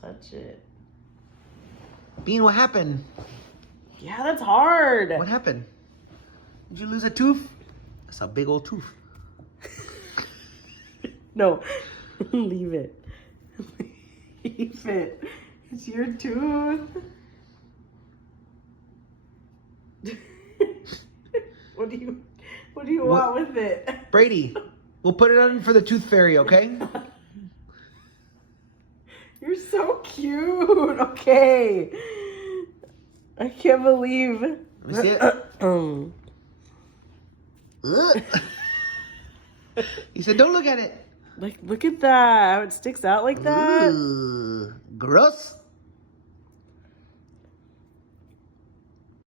touch it. Bean, what happened? Yeah, that's hard. What happened? Did you lose a tooth? That's a big old tooth. No, leave it. Leave it. It's your tooth. What do you want with it? Brady, we'll put it on for the tooth fairy, okay? You're so cute. Okay. I can't believe. Let me see it. He said, don't look at it. Like, look at that. How it sticks out like that. Ooh, gross.